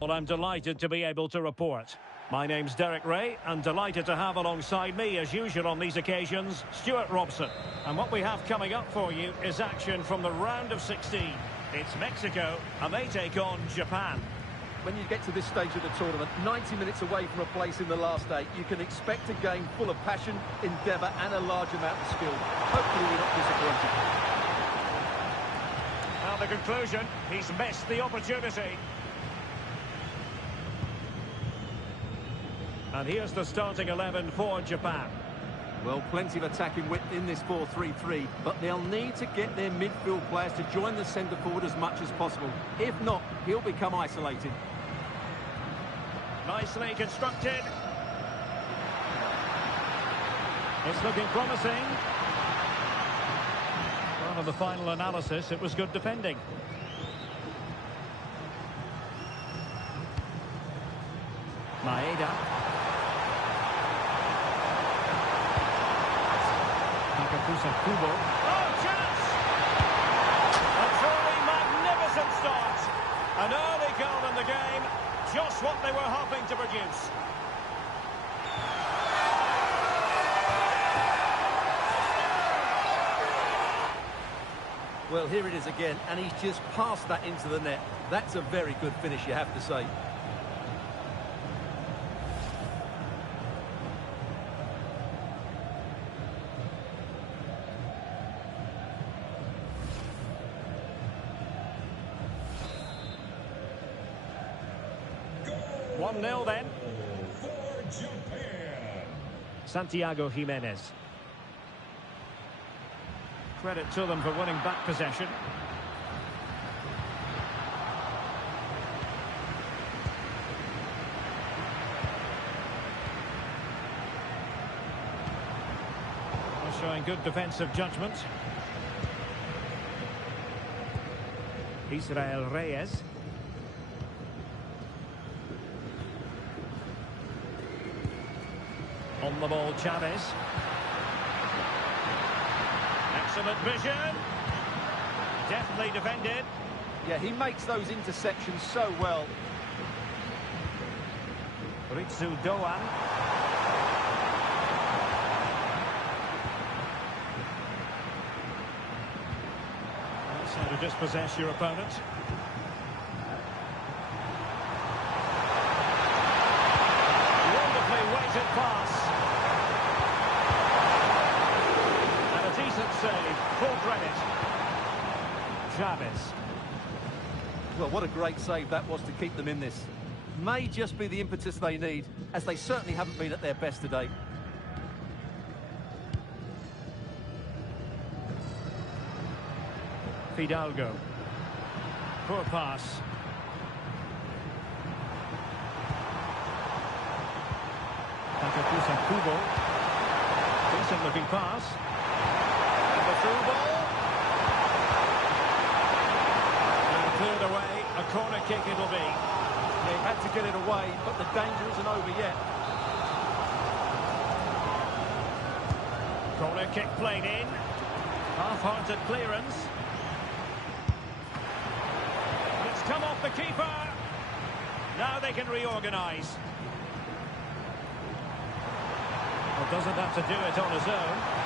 Well, I'm delighted to be able to report. My name's Derek Ray, and delighted to have alongside me, as usual on these occasions, Stuart Robson. And what we have coming up for you is action from the round of 16. It's Mexico, and they take on Japan. When you get to this stage of the tournament, 90 minutes away from a place in the last 8, you can expect a game full of passion, endeavour and a large amount of skill. Hopefully we're not disappointed. Now the conclusion, he's missed the opportunity. And here's the starting 11 for Japan. Well, plenty of attacking width in this 4-3-3, but they'll need to get their midfield players to join the centre forward as much as possible. If not, he'll become isolated. Nicely constructed. It's looking promising. Well, in the final analysis, it was good defending. Maeda. Kubo. Oh, chance! A truly magnificent start. An early goal in the game, just what they were hoping to produce. Well, here it is again, and he's just passed that into the net. That's a very good finish, you have to say. Goal 1-0 then. For Japan. Santiago Jimenez. Credit to them for winning back possession. They're showing good defensive judgment. Israel Reyes. On the ball, Chavez. Excellent vision. Deftly defended. Yeah, he makes those interceptions so well. Ritsu Doan. That's how to dispossess your opponent. Wonderfully weighted pass. Decent save, full credit. Chavez. Well, what a great save that was to keep them in this. May just be the impetus they need, as they certainly haven't been at their best today. Fidalgo. Poor pass. Kubo. Decent looking pass. Through ball. And cleared away. A corner kick it'll be. They had to get it away, but the danger isn't over yet. Corner kick played in. Half-hearted clearance. It's come off the keeper. Now they can reorganise. Well, doesn't have to do it on his own.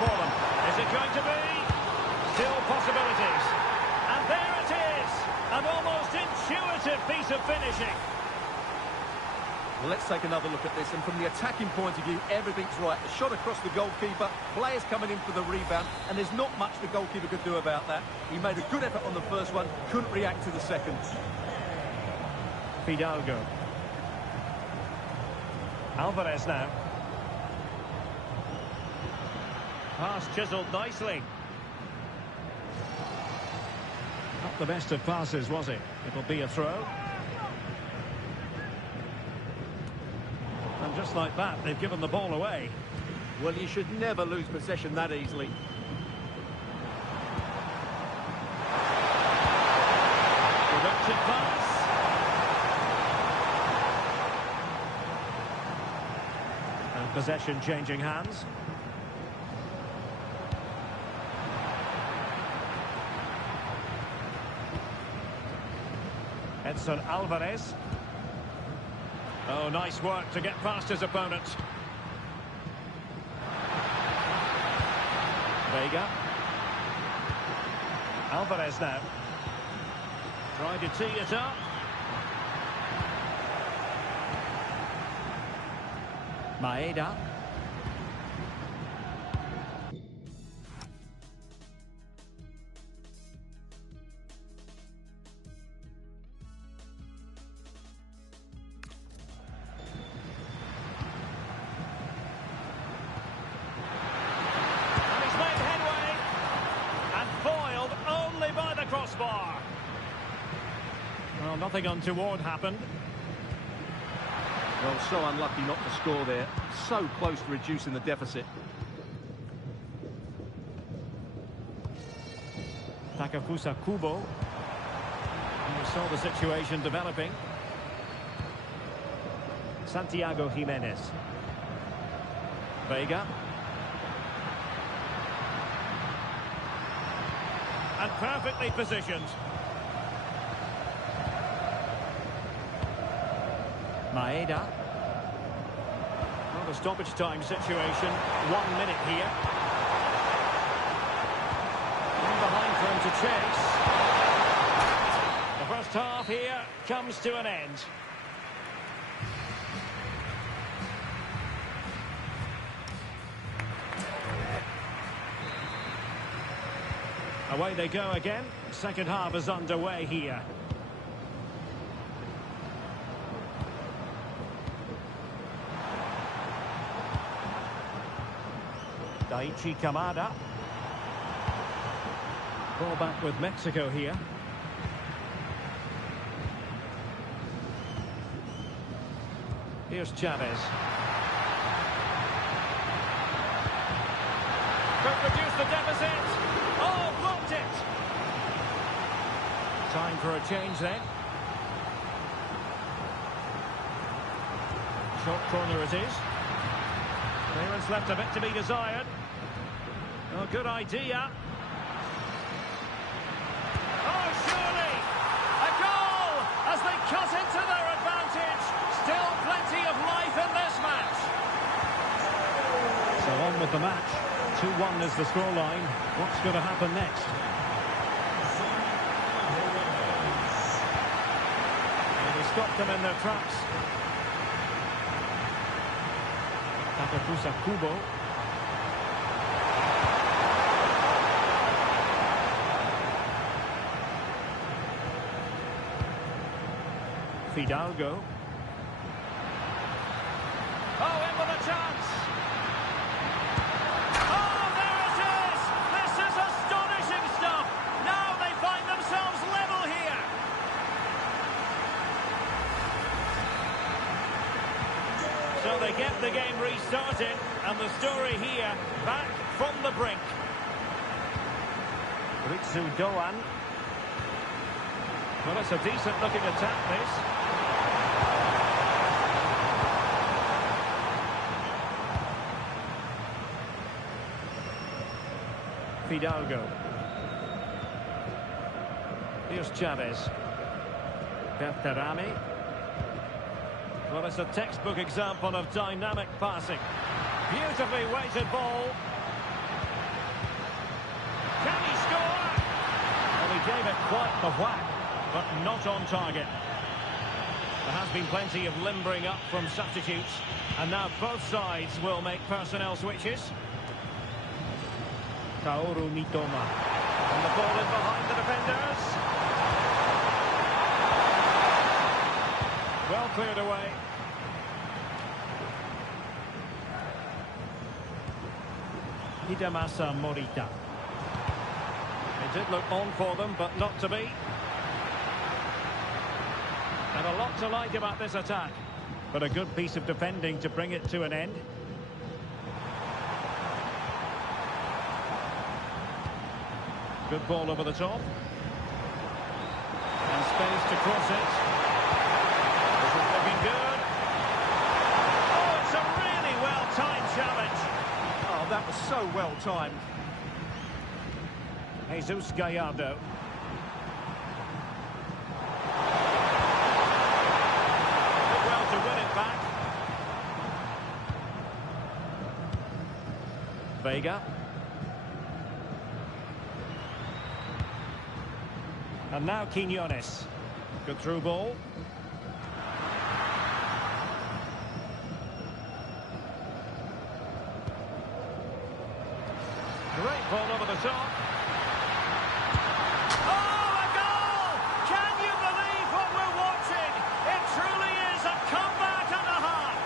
For them. Is it going to be? Still possibilities. And there it is. An almost intuitive piece of finishing. Well, let's take another look at this. And from the attacking point of view, everything's right. The shot across the goalkeeper, players coming in for the rebound, and there's not much the goalkeeper could do about that. He made a good effort on the first one, couldn't react to the second. Fidalgo. Alvarez now. Pass chiselled nicely. Not the best of passes, was it? It'll be a throw. And just like that, they've given the ball away. Well, you should never lose possession that easily. Directed pass. And possession changing hands. Edson Alvarez. Oh, nice work to get past his opponent. Vega. Alvarez now. Trying to tee it up. Maeda. Crossbar. Well, nothing untoward happened. Well, so unlucky not to score there. So close to reducing the deficit. Takafusa Kubo. And we saw the situation developing. Santiago Jimenez. Vega. And perfectly positioned. Maeda. Well, the stoppage time situation. 1 minute here. In behind for him to chase. The first half here comes to an end. Away they go again. Second half is underway here. Daichi Kamada. Ball back with Mexico here. Here's Chavez. Could reduce the deficit. Oh, blocked it! Time for a change then. Short corner it is. Clearance left a bit to be desired. Oh, good idea. Oh, surely! A goal! As they cut into their advantage. Still plenty of life in this match. So on with the match. 2-1 is the scoreline. What's going to happen next? And he stopped them in their tracks. Takafusa Kubo. Fidalgo. Oh, in with a chance. Oh, there it is! This is astonishing stuff. Now they find themselves level here. So they get the game restarted, and the story here, back from the brink. Ritsu Doan. Well, it's a decent-looking attack, this. Fidalgo. Here's Chavez. Berterame. Well, it's a textbook example of dynamic passing. Beautifully weighted ball. Can he score? Well, he gave it quite the whack, but not on target. There has been plenty of limbering up from substitutes, and now both sides will make personnel switches. Kaoru Mitoma. And the ball in behind the defenders. Well cleared away. Hidemasa Morita. It did look on for them, but not to be. And a lot to like about this attack, but a good piece of defending to bring it to an end. Good ball over the top. And space to cross it. This is looking good. Oh, it's a really well-timed challenge. Oh, that was so well-timed. Jesus Gallardo. Vega. And now Quinones. Good through ball. Great ball over the top. Oh, a goal! Can you believe what we're watching? It truly is a comeback and a half.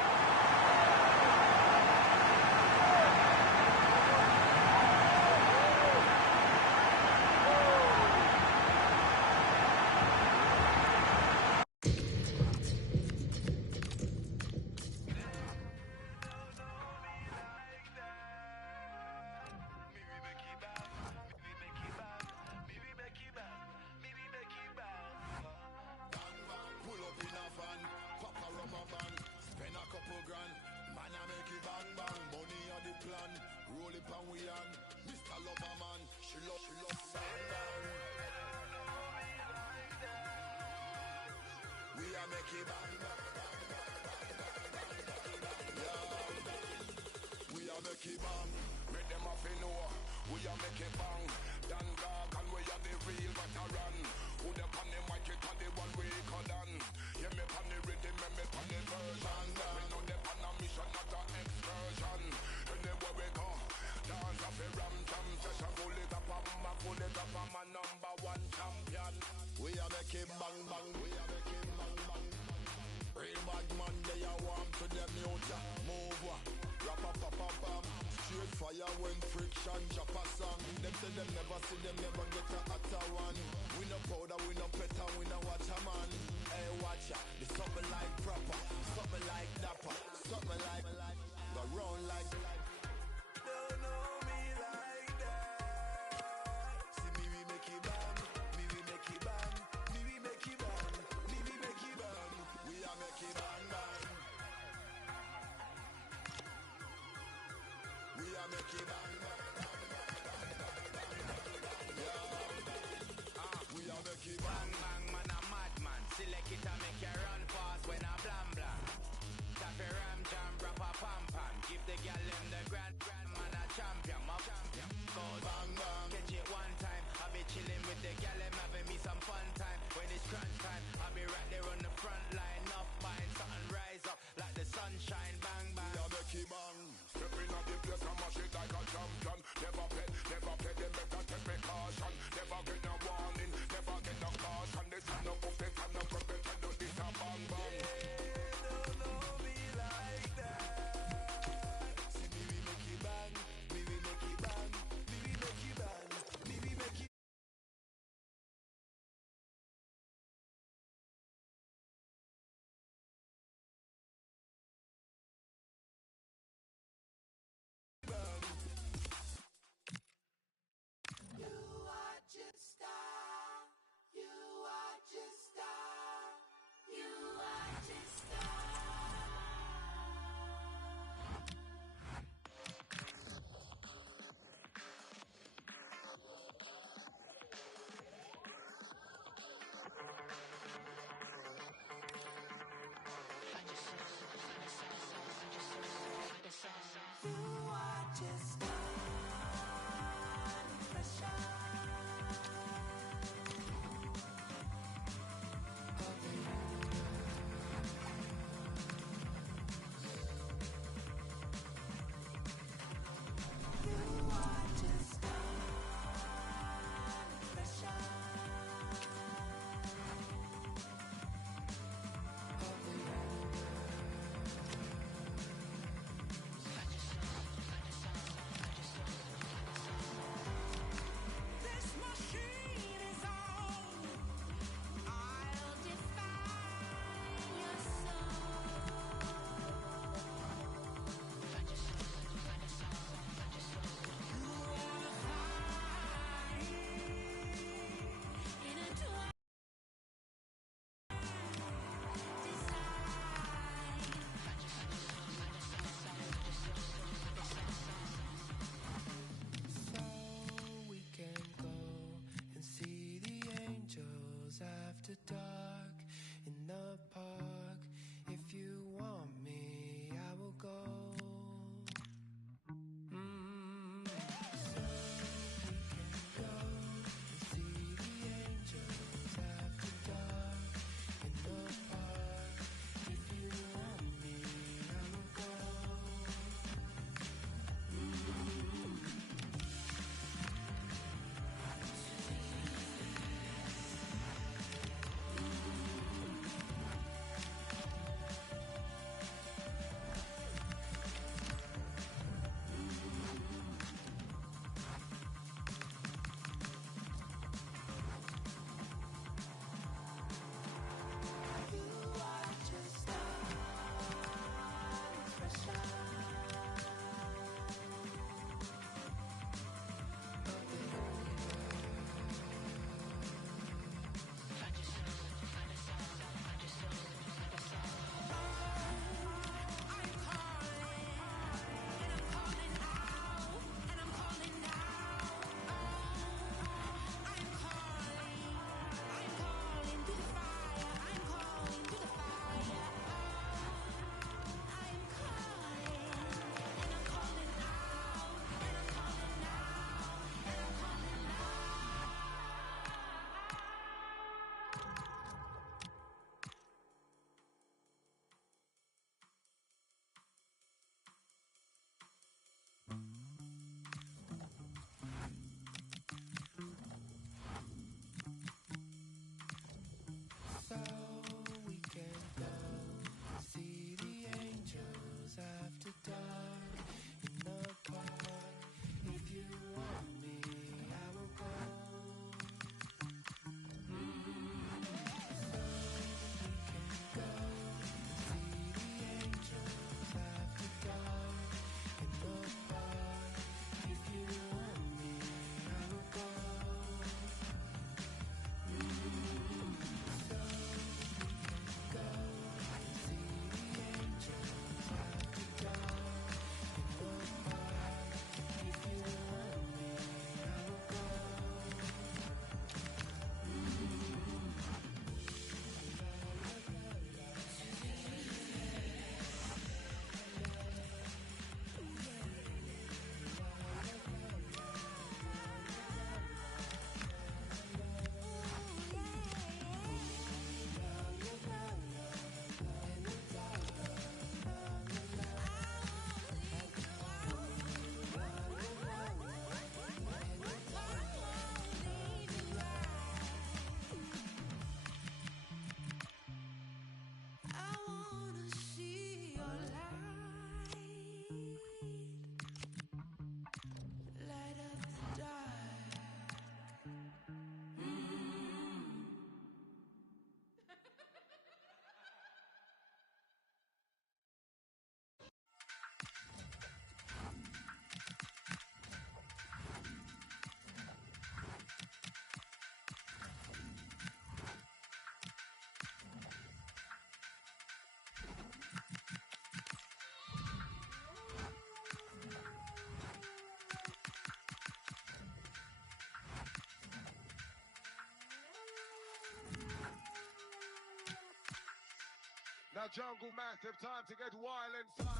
Now Jungle Massive, time to get wild inside.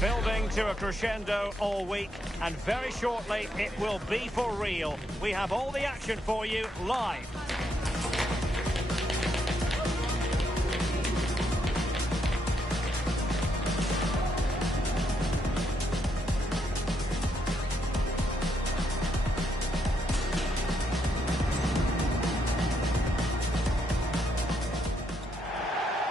Building to a crescendo all week, and very shortly it will be for real. We have all the action for you live.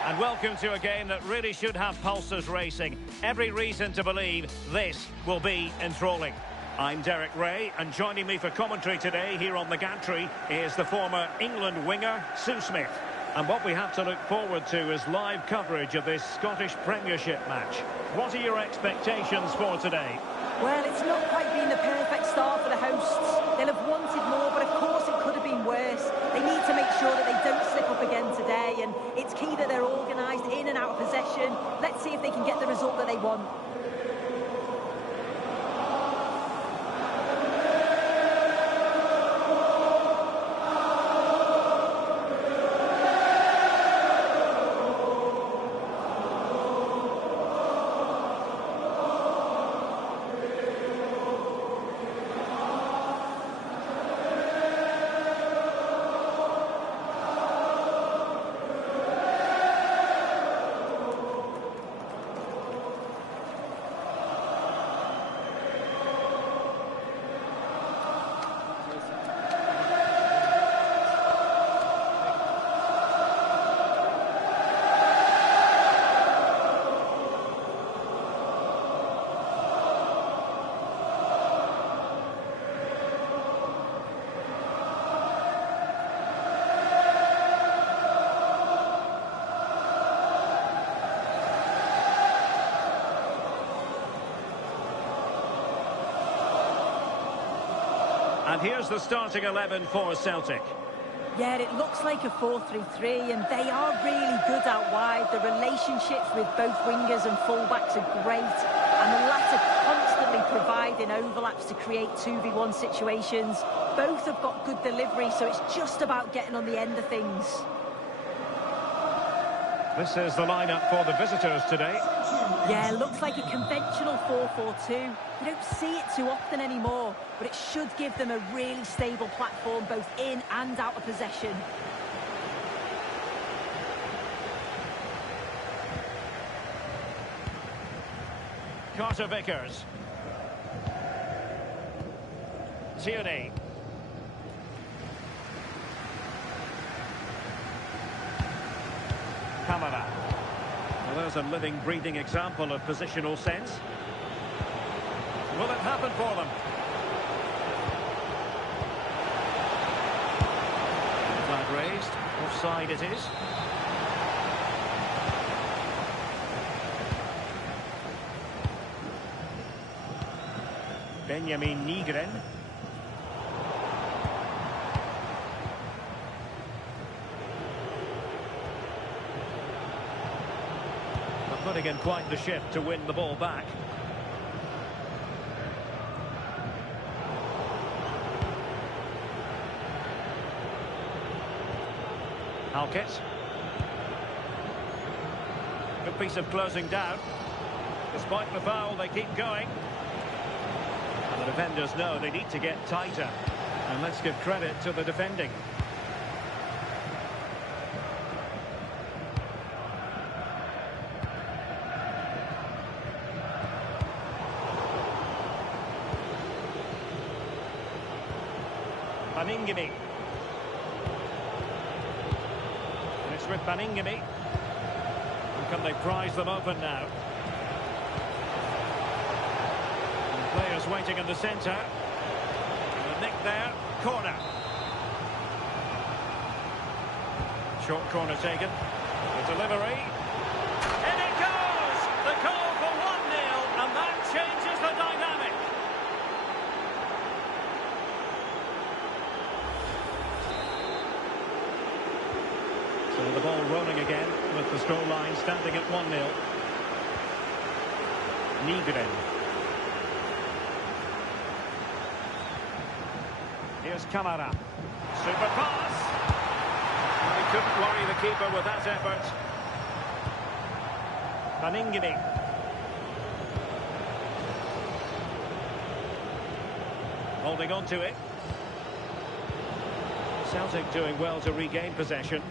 And welcome to a game that really should have pulses racing. Every reason to believe this will be enthralling. I'm Derek Ray, and joining me for commentary today here on the gantry is the former England winger, Sue Smith. And what we have to look forward to is live coverage of this Scottish Premiership match. What are your expectations for today? Well, it's not quite been the perfect start for the hosts. They'll have wanted more, but of course it could have been worse. They need to make sure that they don't slip up again today, and it's key that they're organised in and out of possession. Let's see if they can get the result that they want. And here's the starting 11 for Celtic. Yeah, it looks like a 4-3-3, and they are really good out wide. The relationships with both wingers and fullbacks are great, and the latter constantly providing overlaps to create 2v1 situations. Both have got good delivery, so it's just about getting on the end of things. This is the lineup for the visitors today. Yeah, looks like a conventional 4-4-2. You don't see it too often anymore, but it should give them a really stable platform both in and out of possession. Carter Vickers. Tierney. Kamara. Well, there's a living, breathing example of positional sense. Will it happen for them? Flag raised. Offside it is. Benjamin Nygren. Putting in quite the shift to win the ball back. Halkett. Good piece of closing down. Despite the foul, they keep going. And the defenders know they need to get tighter. And let's give credit to the defending. Baningime. And it's with Baningime. And can they prize them open now? And players waiting in the centre. And a nick there. Corner. Short corner taken. The delivery. And it goes! The goal for 1-0. And So the ball rolling again with the scoreline standing at 1-0. Nygren. Here's Kamara. Super pass. He couldn't worry the keeper with that effort. Baningini. Holding on to it. Celtic doing well to regain possession.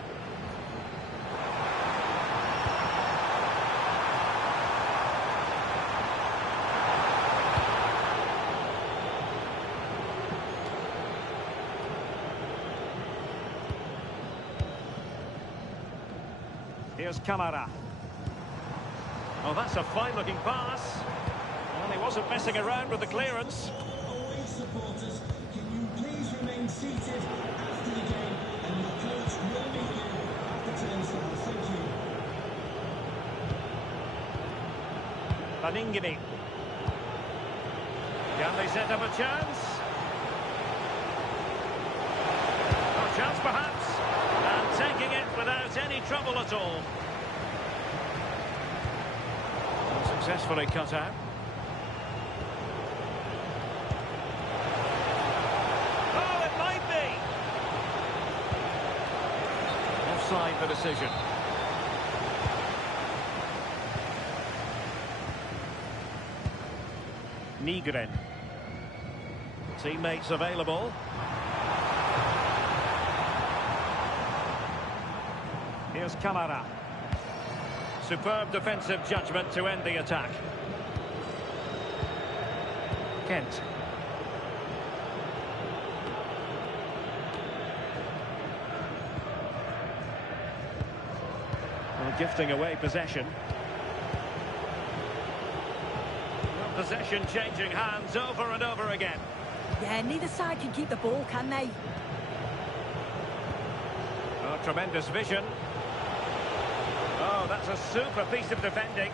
Here's Kamara. Oh, that's a fine-looking pass. Well, he wasn't messing around with the clearance. Away supporters, can you please remain seated after the game, and your coach will meet you after turnstile. Thank you. Baningini. Can they set up a chance? A chance perhaps. And taking it without any trouble at all. And successfully cut out. Oh, it might be. Offside the decision. Nygren. Teammates available. Here's Kamara. Superb defensive judgment to end the attack. Kent. Well, gifting away possession. Possession changing hands over and over again. Yeah, neither side can keep the ball, can they? Oh, tremendous vision. Oh, that's a super piece of defending.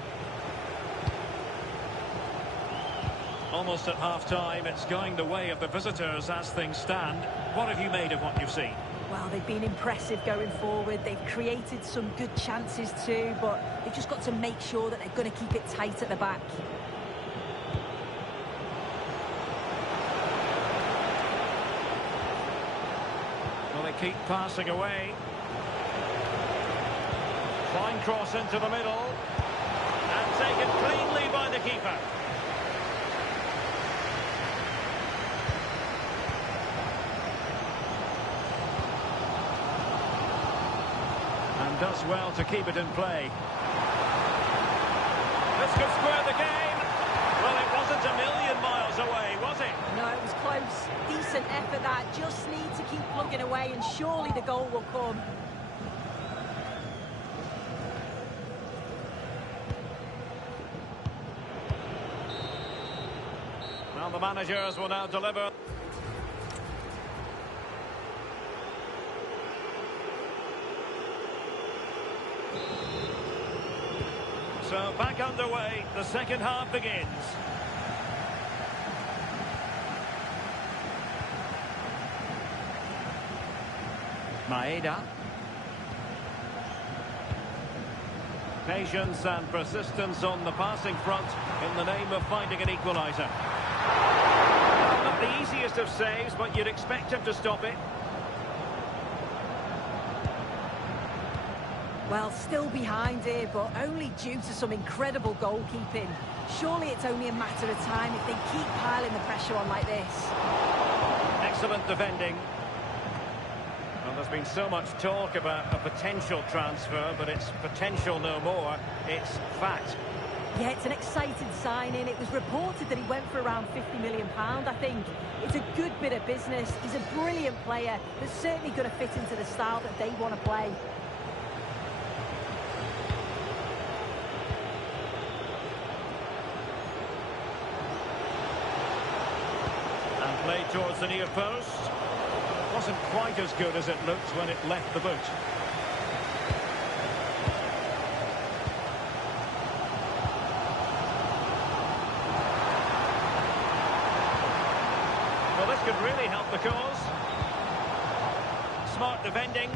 Almost at half-time, it's going the way of the visitors as things stand. What have you made of what you've seen? Well, they've been impressive going forward. They've created some good chances too, but they've just got to make sure that they're going to keep it tight at the back. Well, they keep passing away. Fine cross into the middle. And taken cleanly by the keeper. And does well to keep it in play. This could square the game. Well, it wasn't a million miles away, was it? No, it was close. Decent effort that. Just need to keep plugging away and surely the goal will come. Well, the managers will now deliver. So back underway, the second half begins. Maeda. Patience and persistence on the passing front in the name of finding an equaliser. Not the easiest of saves, but you'd expect him to stop it. Well, still behind here, but only due to some incredible goalkeeping. Surely it's only a matter of time if they keep piling the pressure on like this. Excellent defending. Well, there's been so much talk about a potential transfer, but it's potential no more. It's fact. Yeah, it's an exciting signing. It was reported that he went for around £50 million, I think. It's a good bit of business. He's a brilliant player that's certainly going to fit into the style that they want to play. And played towards the near post. Wasn't quite as good as it looked when it left the boot. Well, this could really help the cause. Smart defending.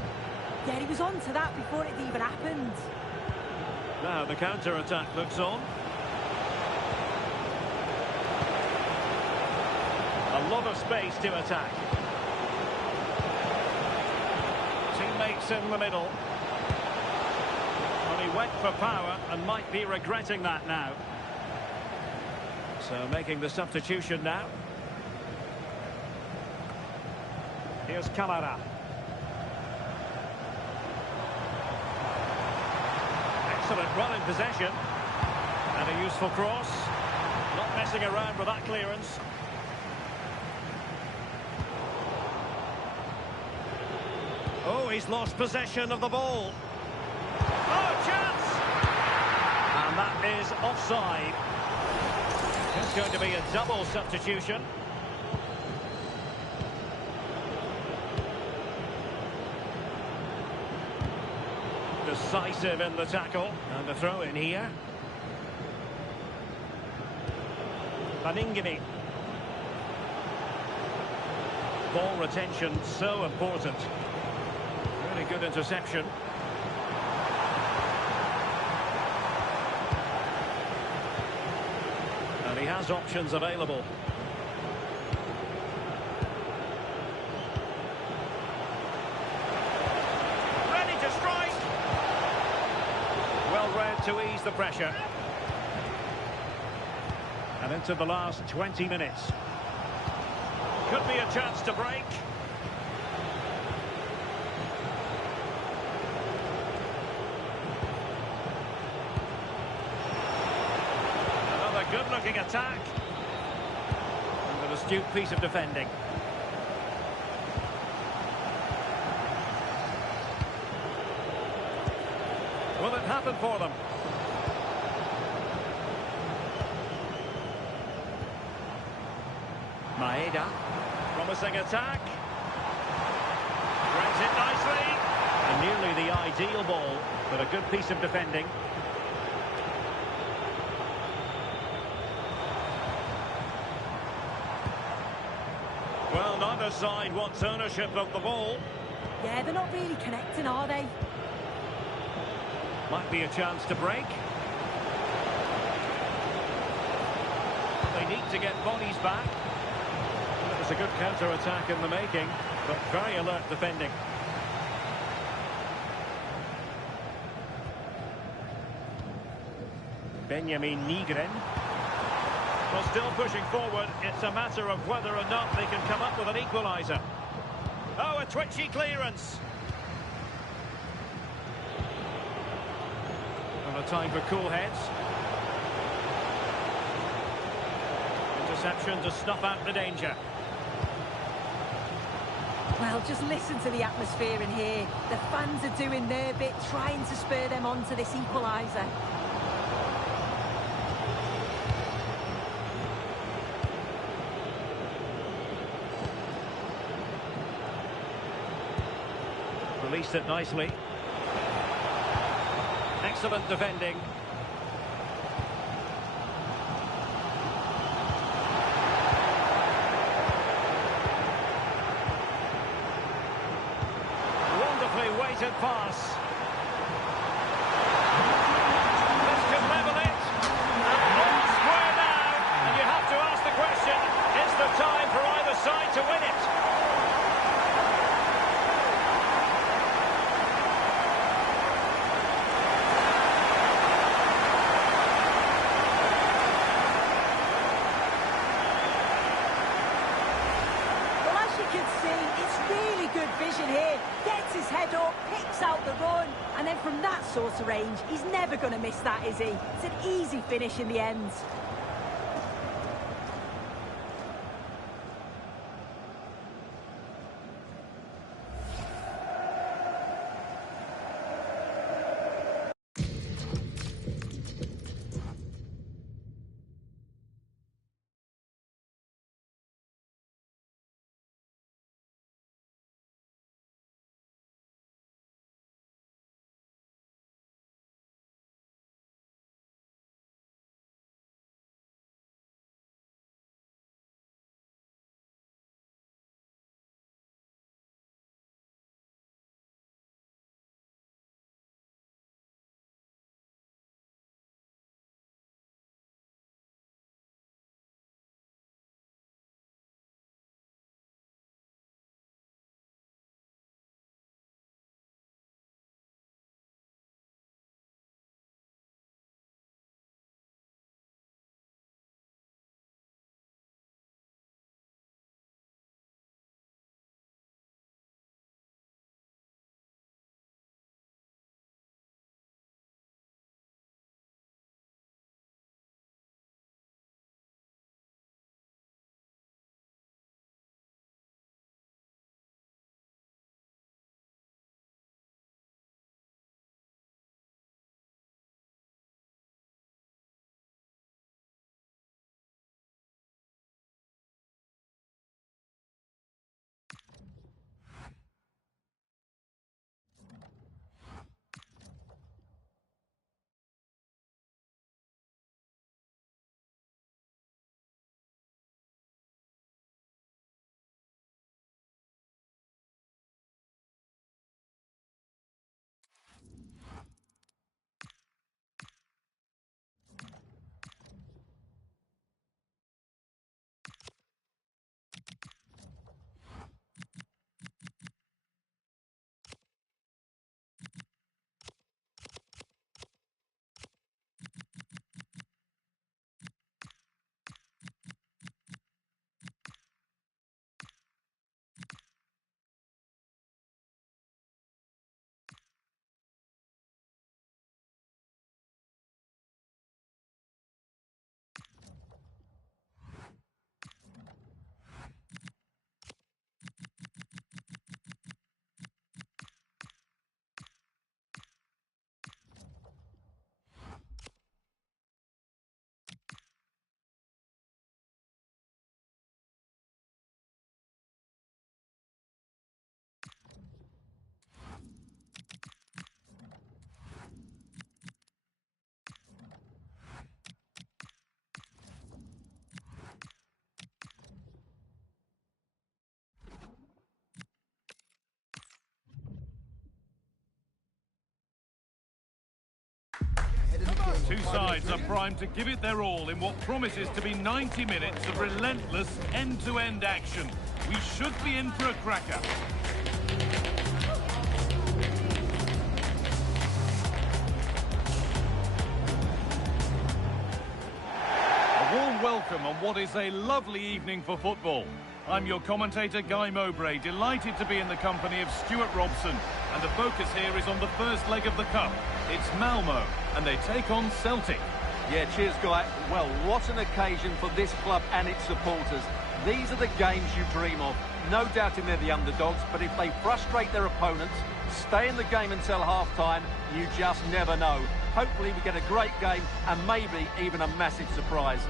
Yeah, he was on to that before it even happened. Now the counter-attack looks on. A lot of space to attack. Teammates in the middle. Well, he went for power and might be regretting that now. So making the substitution now. Here's Kamara. Excellent run in possession. And a useful cross. Not messing around with that clearance. Oh, he's lost possession of the ball. Oh, chance! And that is offside. It's going to be a double substitution. Decisive in the tackle. And a throw in here. Baningini. Ball retention so important. Really good interception. And he has options available. Ready to strike. Well read to ease the pressure. And into the last 20 minutes. Could be a chance to break. Another good-looking attack. And an astute piece of defending. Will it happen for them? Maeda. Promising attack. Brings it nicely. And nearly the ideal ball, but a good piece of defending. Well, neither side wants ownership of the ball. Yeah, they're not really connecting, are they? Might be a chance to break. They need to get bodies back. It was a good counter-attack in the making, but very alert defending. Benjamin Nigren. Well, still pushing forward. It's a matter of whether or not they can come up with an equaliser. Oh, a twitchy clearance. And a time for cool heads. Interception to snuff out the danger. Well, just listen to the atmosphere in here. The fans are doing their bit, trying to spur them on to this equaliser. Released it nicely. Excellent defending. Wonderfully weighted pass. This could level it. And all square now. And you have to ask the question, is there time for either side to win it? Vision here, gets his head up, picks out the run, and then from that sort of range, he's never going to miss that, is he? It's an easy finish in the end. Two sides are primed to give it their all in what promises to be 90 minutes of relentless end-to-end action. We should be in for a cracker. A warm welcome on what is a lovely evening for football. I'm your commentator, Guy Mowbray, delighted to be in the company of Stuart Robson. And the focus here is on the first leg of the Cup. It's Malmo, and they take on Celtic. Yeah, cheers, Guy. Well, what an occasion for this club and its supporters. These are the games you dream of. No doubting they're the underdogs, but if they frustrate their opponents, stay in the game until half-time, you just never know. Hopefully we get a great game and maybe even a massive surprise.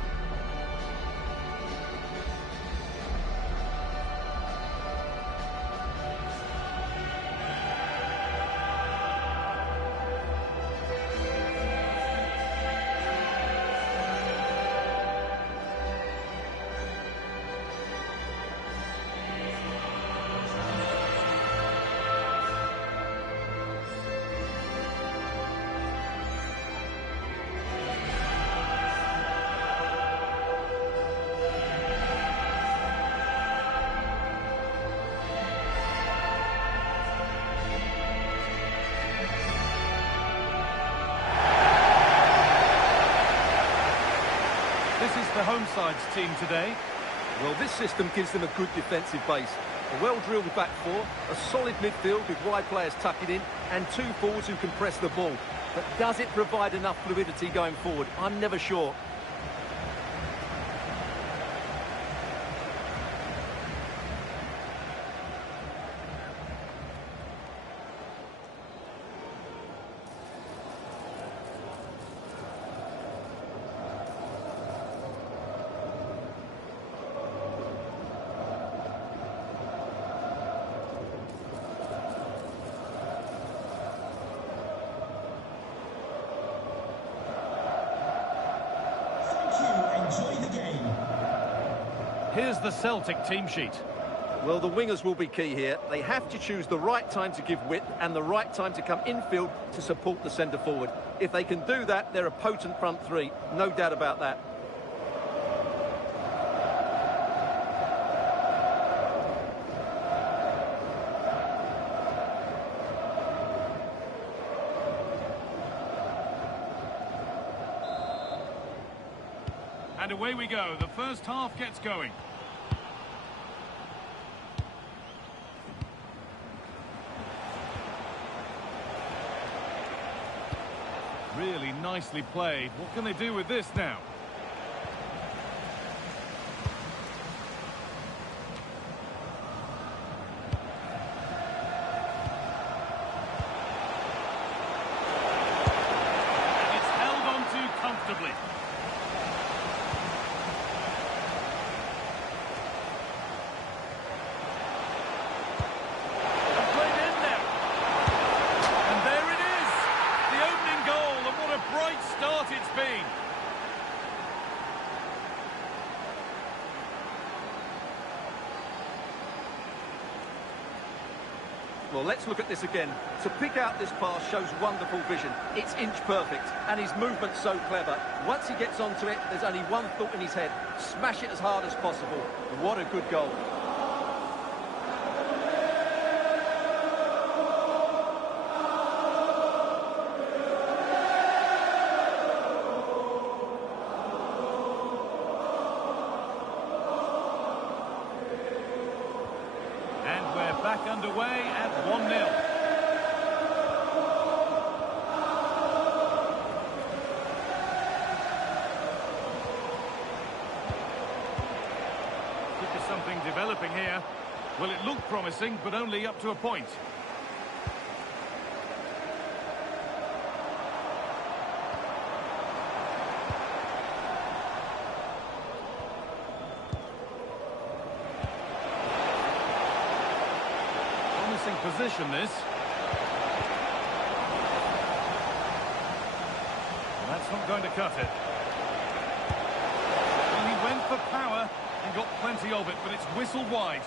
This is the home side's team today. Well, this system gives them a good defensive base. A well-drilled back four, a solid midfield with wide players tucking in, and two forwards who can press the ball. But does it provide enough fluidity going forward? I'm never sure. Enjoy the game. Here's the Celtic team sheet. Well, the wingers will be key here. They have to choose the right time to give width and the right time to come infield to support the centre forward. If they can do that, they're a potent front three. No doubt about that. And away we go. The first half gets going. Really nicely played. What can they do with this now? And it's held on to comfortably. Start it's been. Well, let's look at this again. To pick out this pass shows wonderful vision. It's inch perfect, and his movement's so clever. Once he gets onto it, there's only one thought in his head. Smash it as hard as possible. What a good goal. Back underway at 1-0. Could be something developing here. Well, it looked promising, but only up to a point. Position this. That's not going to cut it. Well, he went for power and got plenty of it, but it's whistled wide.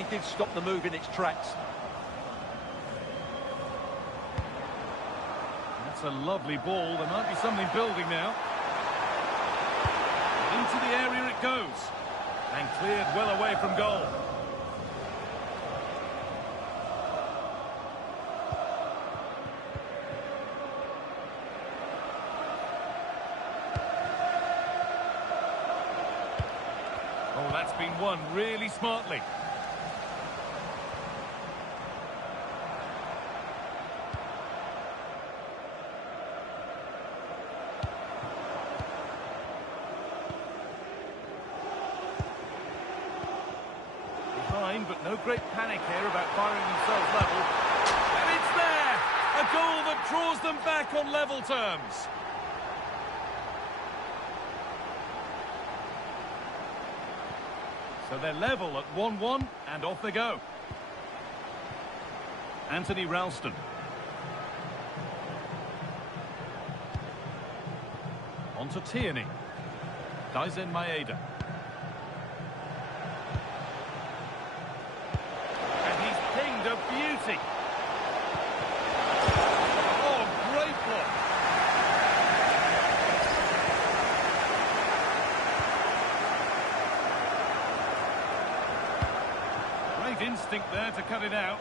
really did stop the move in its tracks. That's a lovely ball. There might be something building now. Into the area it goes. And cleared well away from goal. Oh, that's been won really smartly. Behind, but no great panic here about firing themselves level. And it's there! A goal that draws them back on level terms. So they're level at 1-1, and off they go. Anthony Ralston. On to Tierney. Daisen Maeda. And he's pinged a beauty. Oh, great block. Great instinct there to cut it out.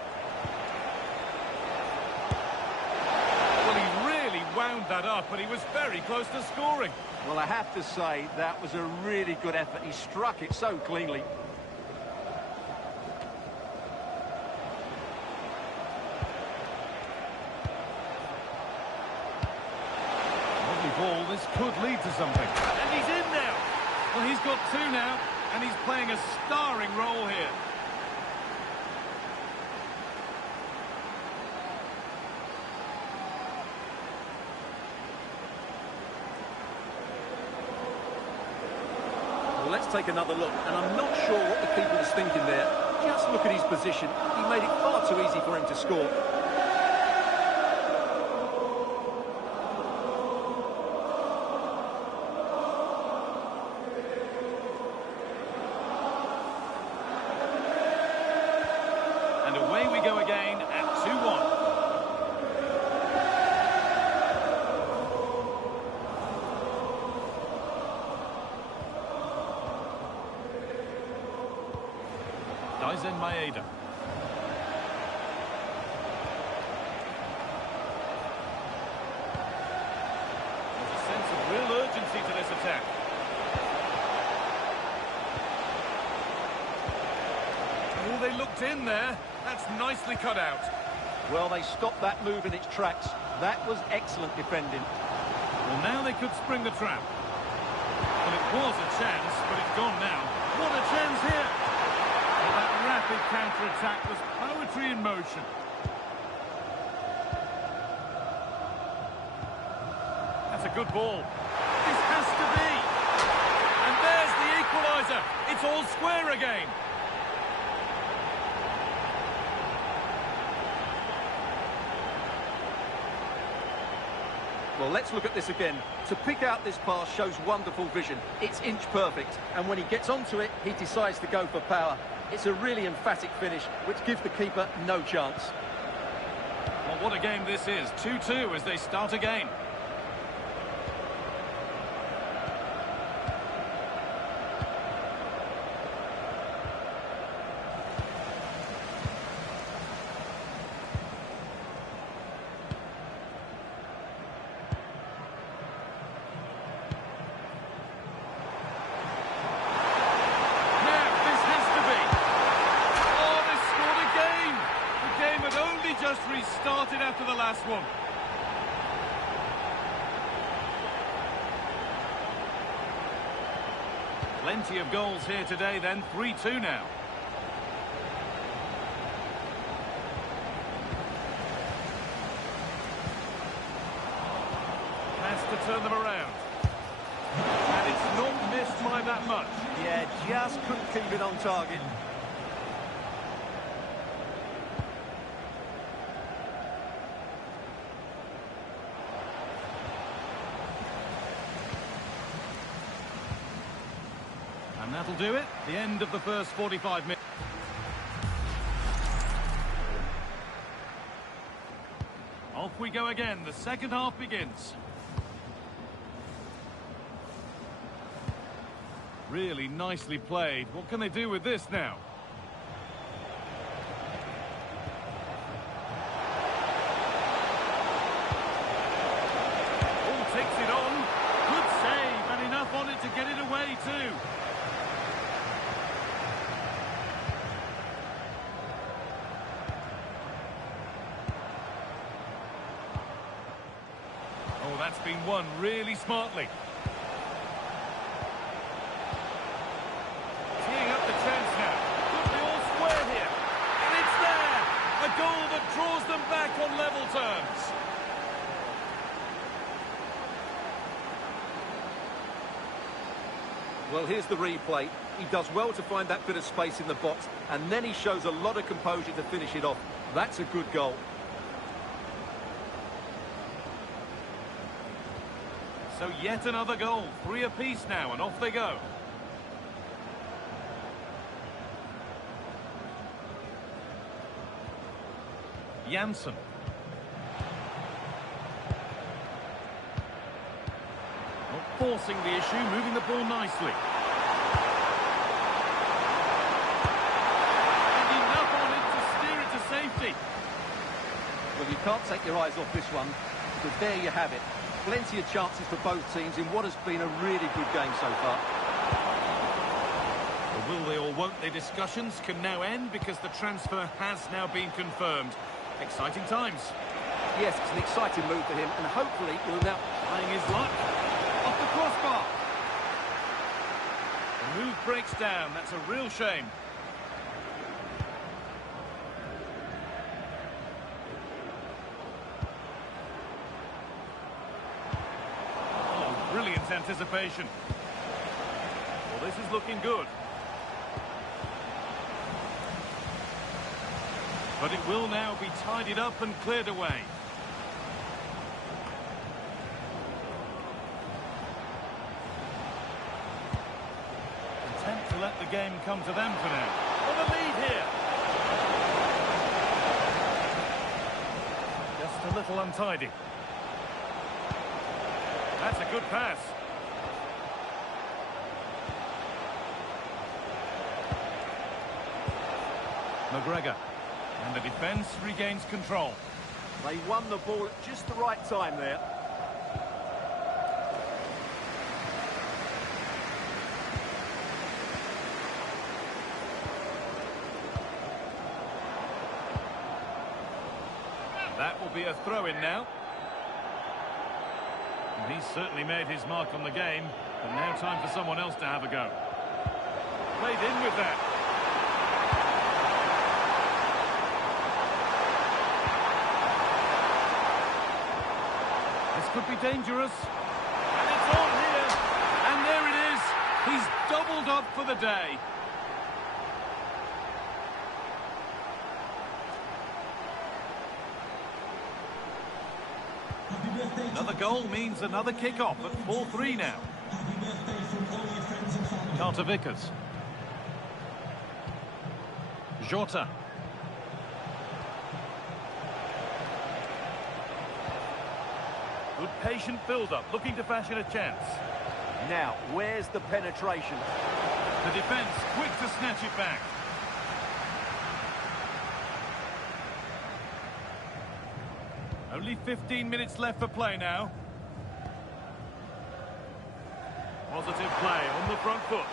Well, he really wound that up, and he was very close to scoring. Well, I have to say, that was a really good effort. He struck it so cleanly. Lovely ball, this could lead to something. And he's in now! Well, he's got two now, and he's playing a starring role here. Well, let's take another look, and I'm not sure what the keeper was thinking there. Just look at his position. He made it far too easy for him to score. And away we go again at 2-1. Daisen Maeda. There's a sense of real urgency to this attack. Oh, they looked in there. That's nicely cut out. Well, they stopped that move in its tracks. That was excellent defending. Well, now they could spring the trap. Well, it was a chance, but it's gone now. What a chance here! Well, that rapid counter-attack was poetry in motion. That's a good ball. This has to be! And there's the equaliser! It's all square again! Well, let's look at this again. To pick out this pass shows wonderful vision. It's inch perfect, and when he gets onto it, he decides to go for power. It's a really emphatic finish, which gives the keeper no chance. Well, what a game this is. 2-2 as they start again. Just restarted after the last one. Plenty of goals here today then, 3-2 now. Has to turn them around. And it's not missed by that much. Yeah, just couldn't keep it on target. And that'll do it. The end of the first 45 minutes. Off we go again. The second half begins. Really nicely played. What can they do with this now? Oh, takes it on. Good save, and enough on it to get it away too. Oh, that's been won really smartly. Goal that draws them back on level terms. Well, here's the replay. He does well to find that bit of space in the box, and then he shows a lot of composure to finish it off. That's a good goal. So yet another goal. 3 apiece now, and off they go. Janssen. Not forcing the issue, moving the ball nicely. And enough on it to steer it to safety. Well, you can't take your eyes off this one, because there you have it. Plenty of chances for both teams in what has been a really good game so far. The will they or won't they discussions can now end because the transfer has now been confirmed. Exciting times. Yes, it's an exciting move for him, and hopefully he'll now... Trying his luck. Off the crossbar. The move breaks down. That's a real shame. Oh, brilliant anticipation. Well, this is looking good. But it will now be tidied up and cleared away. Content to let the game come to them for now. On the lead here. Just a little untidy. That's a good pass. McGregor. And the defence regains control. They won the ball at just the right time there. That will be a throw-in now. And he's certainly made his mark on the game, but now time for someone else to have a go. Played in with that. Could be dangerous. And it's on here. And there it is. He's doubled up for the day. Another goal means another kick-off at 4-3 now. Carter Vickers. Jota. Good patient build-up, looking to fashion a chance. Now, where's the penetration? The defence quick to snatch it back. Only 15 minutes left for play now. Positive play on the front foot.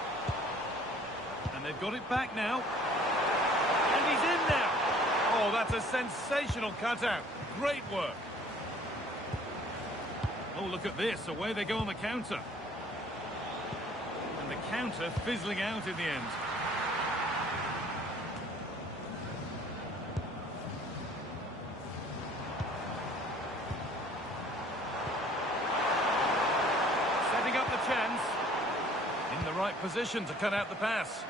And they've got it back now. And he's in now. Oh, that's a sensational cutout. Great work. Oh, look at this. Away they go on the counter. And the counter fizzling out in the end. Setting up the chance. In the right position to cut out the pass.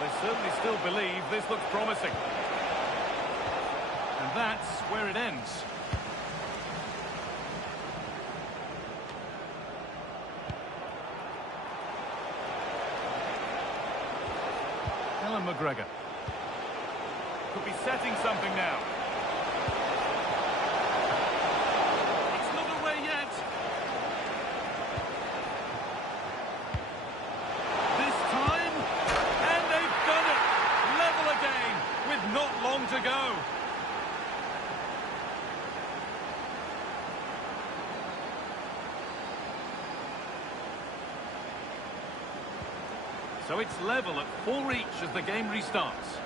They certainly still believe this looks promising. And that's where it ends. McGregor. Could be setting something now. It's not away yet. This time, and they've done it. Level again, with not long to go. So it's level at 4 each as the game restarts.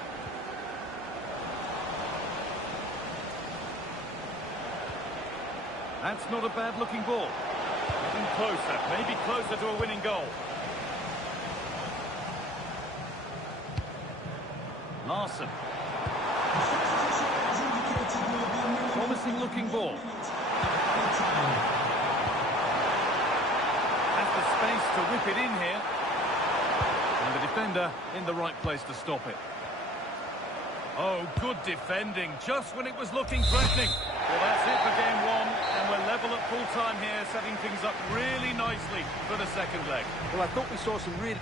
That's not a bad-looking ball. Getting closer, maybe closer to a winning goal. Larson. Promising-looking ball. Has the space to whip it in here. And the defender in the right place to stop it. Oh, good defending, just when it was looking threatening. Well, that's it for game one, and we're level at full time here, setting things up really nicely for the second leg. Well, I thought we saw some really...